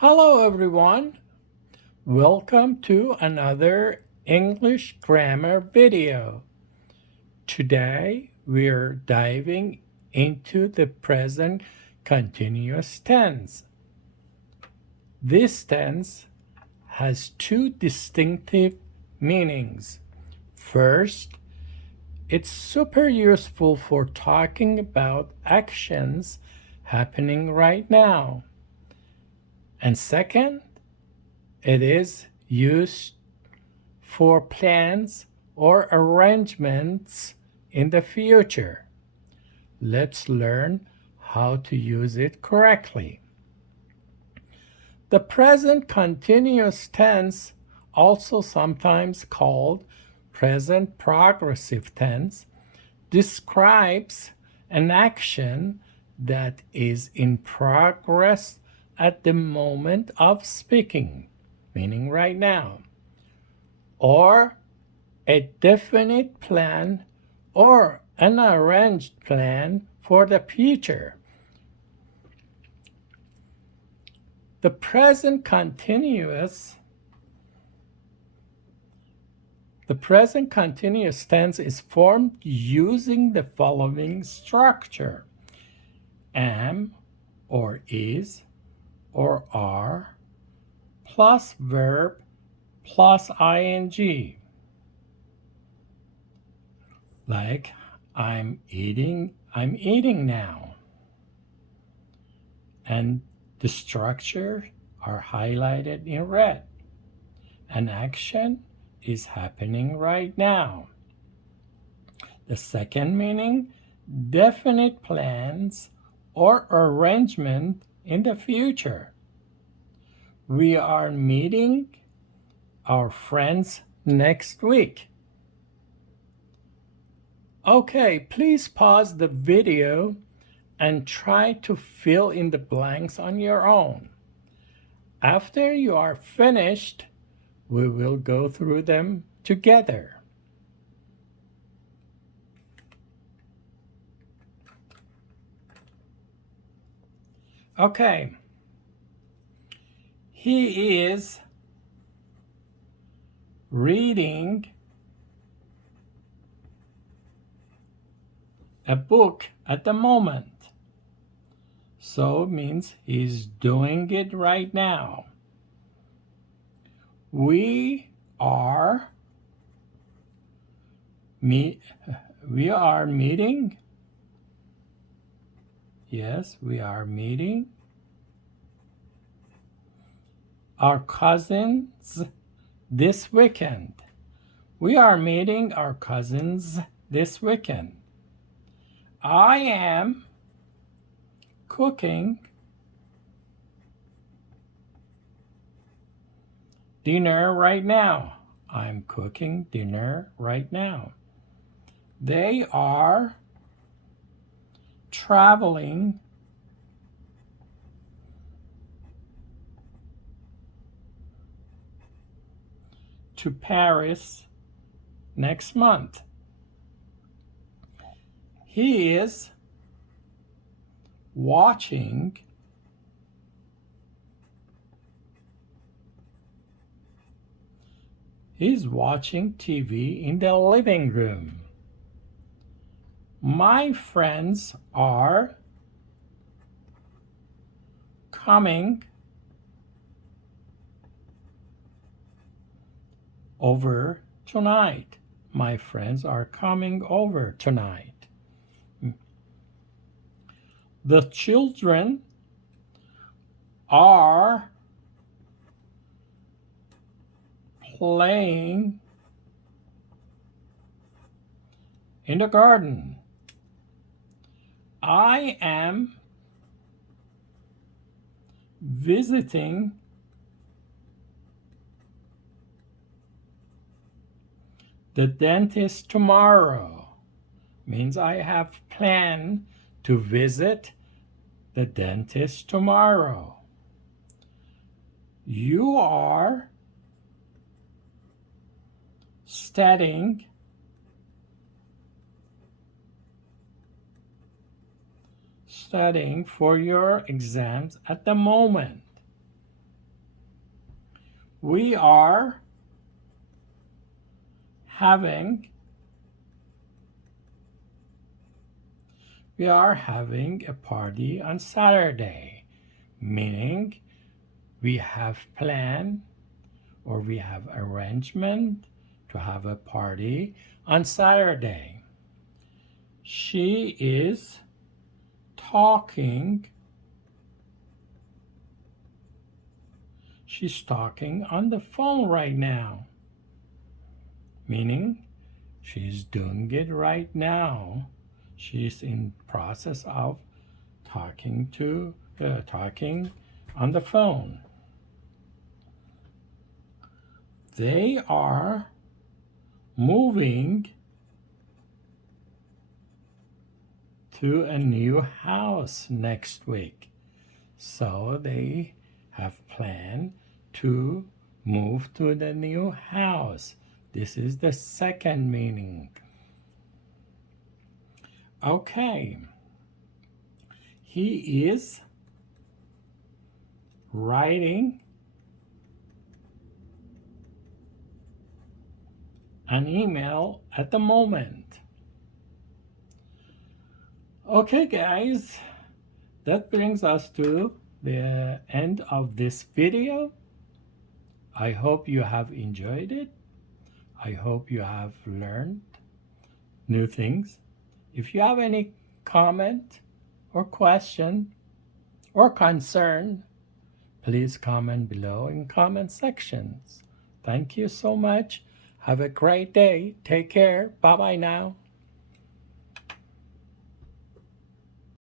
Hello, everyone. Welcome to another English grammar video. Today, we're diving into the present continuous tense. This tense has two distinctive meanings. First, it's super useful for talking about actions happening right now. And second, it is used for plans or arrangements in the future. Let's learn how to use it correctly. The present continuous tense, also sometimes called present progressive tense, describes an action that is in progress at the moment of speaking, meaning right now, or a definite plan or an arranged plan for the future. The present continuous tense is formed using the following structure: am or is or are plus verb plus ing. Like I'm eating now. And the structure are highlighted in red. An action is happening right now. The second meaning, definite plans or arrangement in the future. We are meeting our friends next week. Okay, please pause the video and try to fill in the blanks on your own. After you are finished, we will go through them together. Okay. He is reading a book at the moment. So it means he's doing it right now. We are meeting. Yes, we are meeting our cousins this weekend. We are meeting our cousins this weekend. I am cooking dinner right now. I'm cooking dinner right now. They are traveling to Paris next month. He is watching TV in the living room. My friends are coming over tonight. My friends are coming over tonight. The children are playing in the garden. I am visiting the dentist tomorrow. Means I have planned to visit the dentist tomorrow. You are studying for your exams at the moment. We are having a party on Saturday, meaning we have planned or we have arrangement to have a party on Saturday. She is talking. She's talking on the phone right now, meaning she's doing it right now. She's in process of talking on the phone. They are moving to a new house next week. So they have planned to move to the new house. This is the second meaning. Okay. He is writing an email at the moment. Okay, guys, that brings us to the end of this video. I hope you have enjoyed it. I hope you have learned new things. If you have any comment or question or concern, please comment below in comment sections. Thank you so much. Have a great day. Take care. Bye-bye now.